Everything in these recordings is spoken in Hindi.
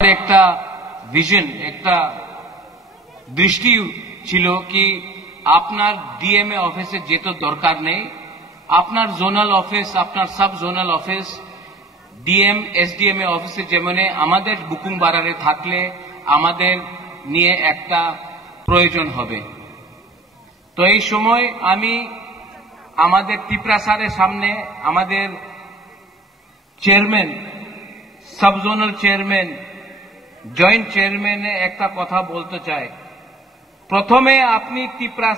একটা ভিশন, একটা দৃষ্টি ছিল কি আপনার ডিএমএ অফিসে যেতে দরকার নেই, আপনার জোনাল অফিস, আপনার সাব জোনাল অফিস, ডিএম এসডিএমএ অফিসে যেমন আমাদের বুকুমবাড়ারে থাকলে আমাদের নিয়ে একটা প্রয়োজন হবে। তো এই সময় আমি আমাদের ত্রিপুরা স্যারের সামনে আমাদের chairman, sub zonal chairman, joint চেয়ারম্যানে একটা কথা বলতে চাই। প্রথমে আপনি ত্রিপুরা,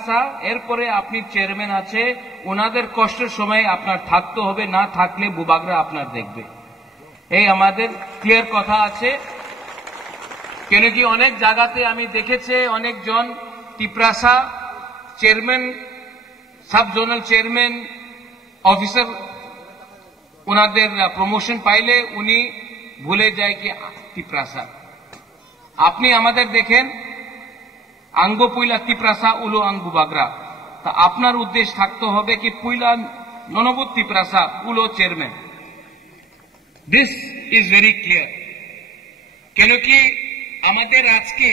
এরপরে আপনি চেয়ারম্যান আছে, ওনাদের কষ্টের সময় আপনার থাকতে হবে, না থাকলে বুবাগরা আপনার দেখবে। এই আমাদের ক্লিয়ার কথা আছে। কেন কি অনেক জায়গাতে আমি দেখেছি অনেকজন Tripura chairman, sub zonal chairman, officer ওনাদের প্রমোশন পাইলে উনি ভুলে যায় কি ত্রিপুরা। আপনি আমাদের দেখেন আঙ্গ পুইলা ত্রিপুরা উলো আঙ্গু বাগরা, তা আপনার উদ্দেশ্য থাকতে হবে কি পুইলা ননবুত ত্রিপুরা উলো chairman. This is very clear. কেন কি আমাদের আজকে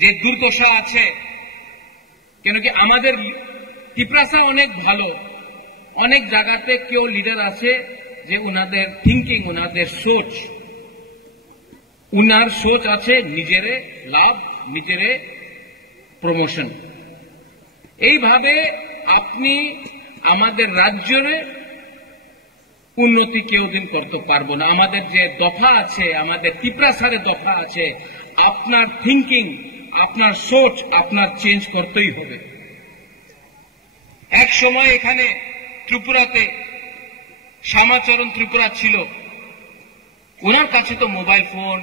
যে দুর্দশা আছে, কেন কি আমাদের ত্রিপুরা অনেক ভালো, অনেক জায়গাতে কেউ লিডার আছে যে উনাদের থিঙ্কিং, উনাদের সোচ, উনার সোচ আছে নিজেরে লাভ, নিজেরে প্রমোশন। এইভাবে আপনি আমাদের রাজ্যের উন্নতি কেউ দিন করতে পারবো না। আমাদের যে দফা আছে, আমাদের ত্রিপুরা সারের দফা আছে, আপনার থিঙ্কিং, আপনার সোচ আপনার চেঞ্জ করতেই হবে। এক সময় এখানে ত্রিপুরাতে শ্যামাচরণ ত্রিপুরা ছিল, ওনার কাছে তো মোবাইল ফোন,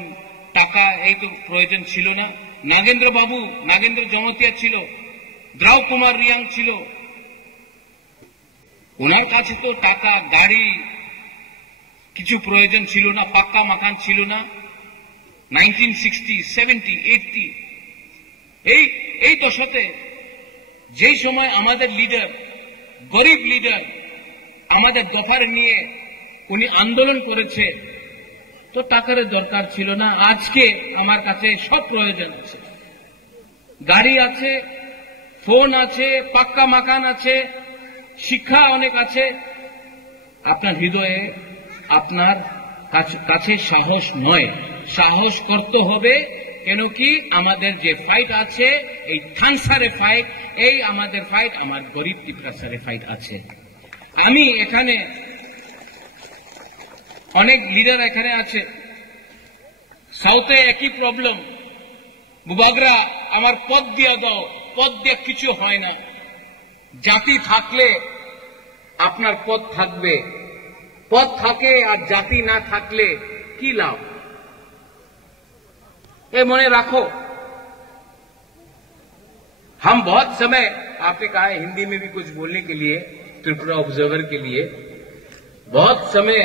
টাকা এই তো প্রয়োজন ছিল না। নাগেন্দ্র বাবু, নাগেন্দ্র জমতিয়া ছিল, দ্রাউ কুমার রিয়াং ছিল, ওনার কাছে তো টাকা, গাড়ি কিছু প্রয়োজন ছিল না, পাক্কা মাকান ছিল না। 1960, 70, 80 এই দশকে যেই সময় আমাদের লিডার, গরিব লিডার আমাদের দফার নিয়ে উনি আন্দোলন করেছে, তো টাকার দরকার ছিল না। আজকে আমার কাছে সব প্রয়োজন আছে, গাড়ি আছে, ফোন আছে, পাক্কা মাকান আছে, শিক্ষা অনেক আছে। আপনার হৃদয়ে, আপনার কাছে সাহস নয়, সাহস করতে হবে। কেন কি আমাদের যে ফাইট আছে, এই থানসারে ফাইট, এই আমাদের ফাইট, আমার গরিব ত্রিপুরাসারে ফাইট আছে। আমি এখানে অনেক লিডার এখানে আছে, সাউথে একই প্রবলেম, বুবাগরা আমার পদ দিয়ে দাও, পদ দিয়ে কিছু হয় না। জাতি থাকলে আপনার পদ থাকবে, পদ থাকে আর জাতি না থাকলে কি লাভ? ये मने रखो। हम बहुत समय, आपने कहा है हिंदी में भी कुछ बोलने के लिए, त्रिपुरा ऑब्जर्वर के लिए, बहुत समय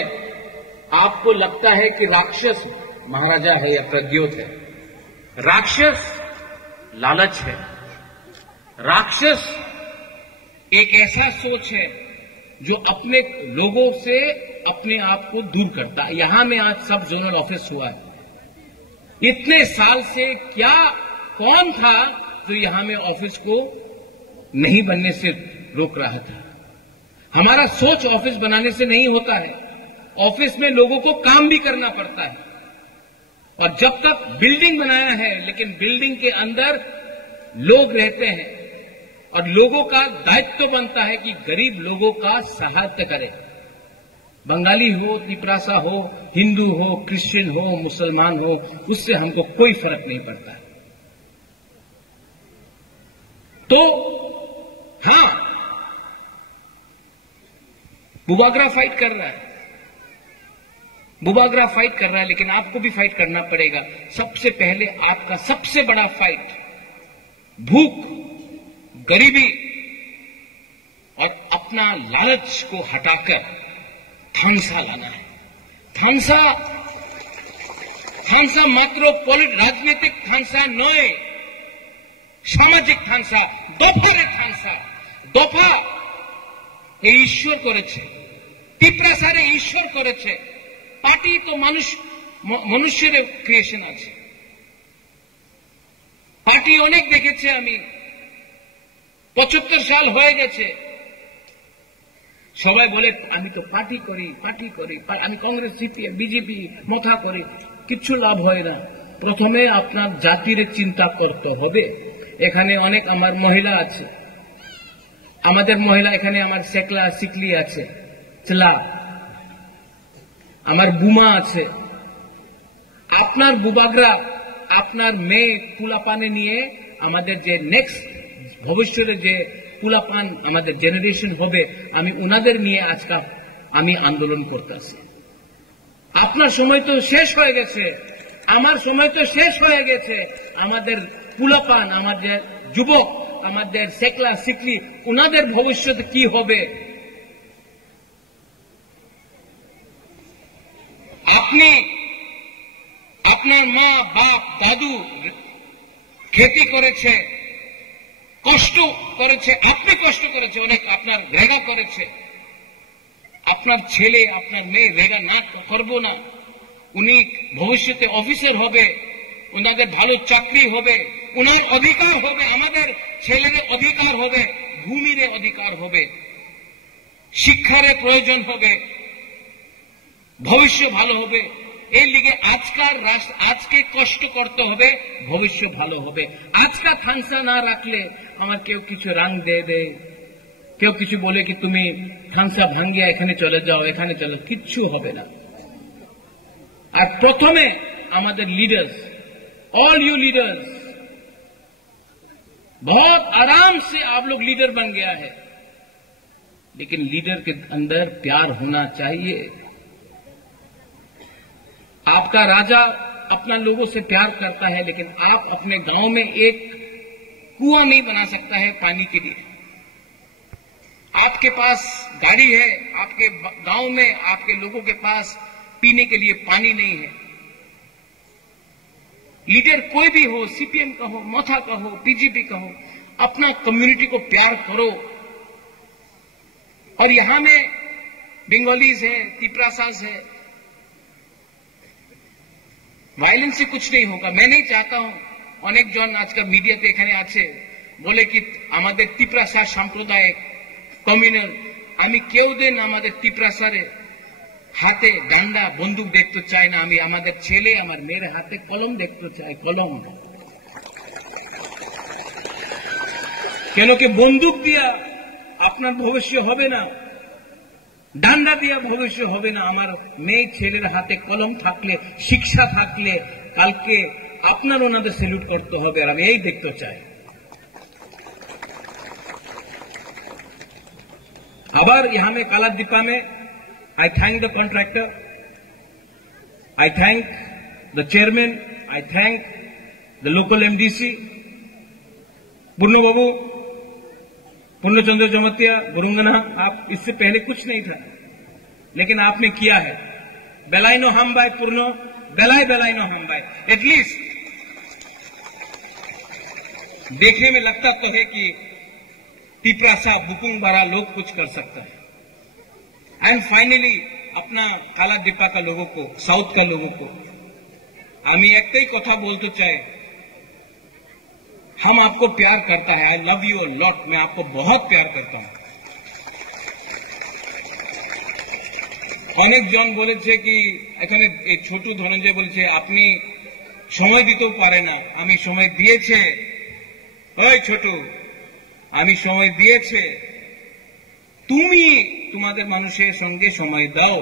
आपको लगता है कि राक्षस महाराजा है या प्रद्योत है। राक्षस लालच है, राक्षस एक ऐसा सोच है जो अपने लोगों से अपने आप को दूर करता है। यहां में आज सब जोनल ऑफिस हुआ है, इतने साल से क्या कौन था जो यहां में ऑफिस को नहीं बनने से रोक रहा था? हमारा सोच ऑफिस बनाने से नहीं होता है, ऑफिस में लोगों को काम भी करना पड़ता है। और जब तक बिल्डिंग बनाया है, लेकिन बिल्डिंग के अंदर लोग रहते हैं और लोगों का दायित्व बनता है कि गरीब लोगों का सहायता करें। बंगाली हो, त्रिपुरासा हो, हिंदू हो, क्रिश्चियन हो, मुसलमान हो, उससे हमको कोई फर्क नहीं पड़ता है। तो हां, बुबागरा फाइट कर रहा है, बुबागरा फाइट कर रहा है, लेकिन आपको भी फाइट करना पड़ेगा। सबसे पहले आपका सबसे बड़ा फाइट भूख, गरीबी और अपना लालच को हटाकर थानसा लाना है। थानसा मात्र राजनीतिक थानसा नय, सामाजिक थानसा, दफार थानसा। दफा ईश्वर करेছে, ত্রিপুরা সারে ईश्वर करेছে। পার্টি তো মানুষ মনুষ্যের ক্রিয়েশন আছে। পার্টি অনেক দেখেছে আমি, 75 সাল হয়ে গেছে, সবাই বলে আমি তো পার্টি করি, আমি কংগ্রেস, সিপিএম, বিজেপি মাথা করি, কিচ্ছু লাভ হয় না। প্রথমে আপনার জাতির চিন্তা করতে হবে। এখানে অনেক আমার মহিলা আছে, আমাদের মহিলা এখানে আমার সেকলা সিকলি আছে, চলা, আমার বুমা আছে। আপনার বুবাগরা, আপনার মেয়ে পুলাপানে নিয়ে আমাদের যে নেক্সট ভবিষ্যতে যে পুলাপান আমাদের জেনারেশন হবে, আমি উনাদের নিয়ে আজকে আমি আন্দোলন করতেছি। আপনার সময় তো শেষ হয়ে গেছে, আমার সময় তো শেষ হয়ে গেছে। আমাদের পুলাপান, আমাদের যুবক, আমাদের সেকলা সিকলি, উনাদের ভবিষ্যৎ কি হবে? আপনি আপনার মা বাপ দাদু খেতি করেছে, কষ্ট করেছে, আপনি কষ্ট করেছে অনেক, আপনার রেগা করেছে। আপনার ছেলে আপনার মেয়ে রেগা না করবো না, উনি ভবিষ্যতে অফিসার হবে, ওনাদের ভালো চাকরি হবে, ওনার অধিকার হবে, আমাদের ছেলের অধিকার হবে, ভূমির অধিকার হবে, শিক্ষার প্রয়োজন হবে, ভবিষ্যৎ ভালো হবে। এই লিগে আজকে কষ্ট করতে হবে, ভবিষ্যৎ ভালো হবে। আজকা থাংসা না রাখলে আমার কেউ কিছু রাং দে, কেউ কিছু বলে কি তুমি থাংসা ভাঙ্গিয়া এখানে চলে যাও, এখানে চলে, কিচ্ছু হবে না। আর প্রথমে আমাদের लीडर्स, ऑल यू लीडर्स, बहुत आराम से आप लोग लीडर बन गया है, लेकिन लीडर के अंदर प्यार होना चाहिए। आपका राजा अपना लोगों से प्यार करता है, लेकिन आप अपने गांव में एक कुआं नहीं बना सकता है पानी के लिए। आपके पास गाड़ी है, आपके गांव में आपके लोगों के पास पीने के लिए पानी नहीं है। लीडर कोई भी हो, सीपीएम का हो, मोथा का हो, बीजेपी का हो, अपना कम्युनिटी को प्यार करो। और यहां में बंगालीज है, तिपरासाज है, वायलेंस से कुछ नहीं होगा। मैं नहीं चाहता हूं, अनेक जन आजकल मीडियाते এখানে আছে বলে কি আমাদের তিপ্রাসা সম্প্রদায় কমিউনাল, আমি কেউ দিন আমাদের তিপ্রাসারে হাতে ডান্ডা বন্দুক দেখতে চাই না। আমি আমাদের ছেলে আমার মেয়ের হাতে কলম দেখতে চাই, কলম। কেন কি বন্দুক দিয়া আপনার ভবিষ্যৎ হবে না, ডান্ডা দিয়া ভবিষ্যৎ হবে না। আমার মেয়ে ছেলের হাতে কলম থাকলে, শিক্ষা থাকলে, কালকে আপনার ওনাদের স্যালুট করতে হবে। আর আমি এই দেখতে চাই। আবার यहाँ में कालादीपा में I thank the contractor, I thank the chairman, I thank the local MDC, पूर्ण बाबू, पूर्णचंद्र जमतिया, गुरुंगना। आप इससे पहले कुछ नहीं था, लेकिन आपने किया है। बेलाइनो हम बाय पूर्ण, बेलाइनो हम बाय। एटलीस्ट देखने में लगता तो है कि तिपरासा बुकुंग बारा लोग कुछ कर सकता है। एंड फाइनली अपना कालादीपा का लोगों को, साउथ का लोगों को আমি একটাই কথা বলতে চাই, हम आपको प्यार करता है। I love you a lot, मैं आपको बहुत प्यार करता हूं। অনেক জন বলেছে কি এখানে এই ছোট ধনঞ্জয় বলেছে আপনি সময় দিতেও পারে না। আমি সময় দিয়েছে, ওই ছোট, আমি সময় দিয়েছে, তুমি তোমাদের মানুষের সঙ্গে সময় দাও।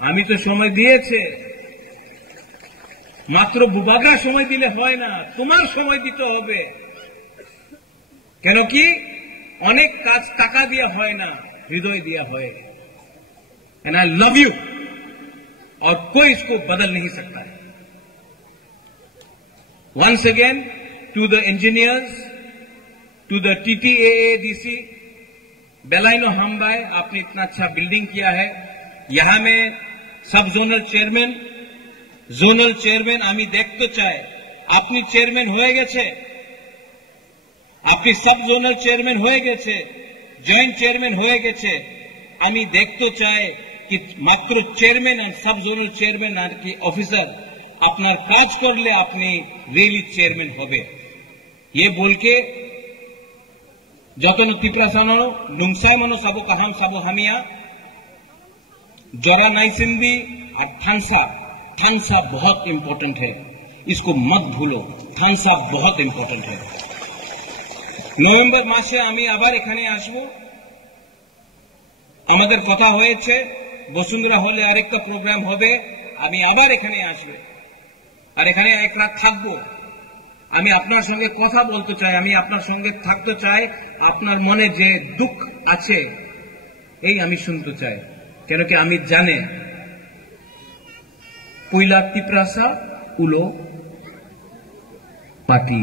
আমি তো সময় দিয়েছে, মাত্র বুবাগা সময় দিলে হয় না, তোমার সময় দিতে হবে। কেন কি অনেক কাজ টাকা দিয়ে হয় না, হৃদয় দিয়ে হয়। एंड आई लव यू, और कोई इसको बदल नहीं सकता है। Once again to the engineers, to the TTAADC, बेलाइनो हमबाय, आपने इतना अच्छा बिल्डिंग किया है। यहां में सब जोनल চেয়ারম্যান আমি দেখতে চাই। আপনি চেয়ারম্যান হয়ে গেছে, আপনি সব জোনাল চেয়ারম্যান হয়ে গেছে, জয়েন্ট চেয়ারম্যান হয়ে গেছে। আমি দেখতে চাই कि मात्र चेयरमैन और सब जोनल चेयरमैन और की ऑफिसर अपना काज कर ले अपनी रेली चेयरमैन होबे ये बोल के जतन तिप्रासानो नुमसाय मनो सबो कहाम सबो हमिया जरा नाइसिंदी और थानसा बहुत इंपॉर्टेंट है, इसको मत भूलो। थानसा बहुत इंपॉर्टेंट है। नवंबर मासे आमी आबार एखाने आसबो। आमादेर कथा होयेछे बसुंधरा हले आरेकटा प्रोग्राम होबे, आमी आबार एखाने आसबो और एखाने एक रात थाकबो। आमी आपनार संगे कथा बोलते चाই, आमी आपनार संगे थाकते चाই, आपनार मने जे दुख आछे এই আমি শুনতে চাই। কেন কি আমি জানে পয়লা তিপ্রাসা উলো पार्टी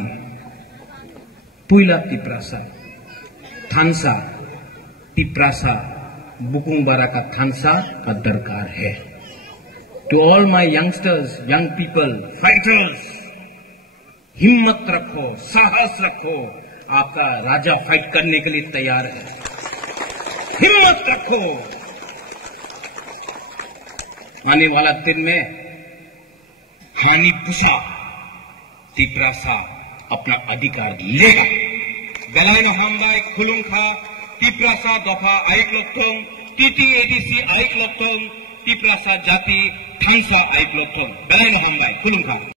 पयला तिप्रासा थानसा तिप्रासा बुकुंगबारा का थानसा का दरकार है। To all my youngsters, young people, fighters, हिम्मत रखो, साहस रखो, आपका राजा फाइट करने के लिए तैयार है। हिम्मत रखो, आने वाला दिन में हानि पुसा तिप्रासा अपना अधिकार लेगा। बेलायन हामबाय खुलुमखा तिप्रासा दफा आइक लक्षण TTADC आइक लक्षण तिप्रासा जाति थानसा आइक लक्षण बेलायन हामबाय खुलुमखा।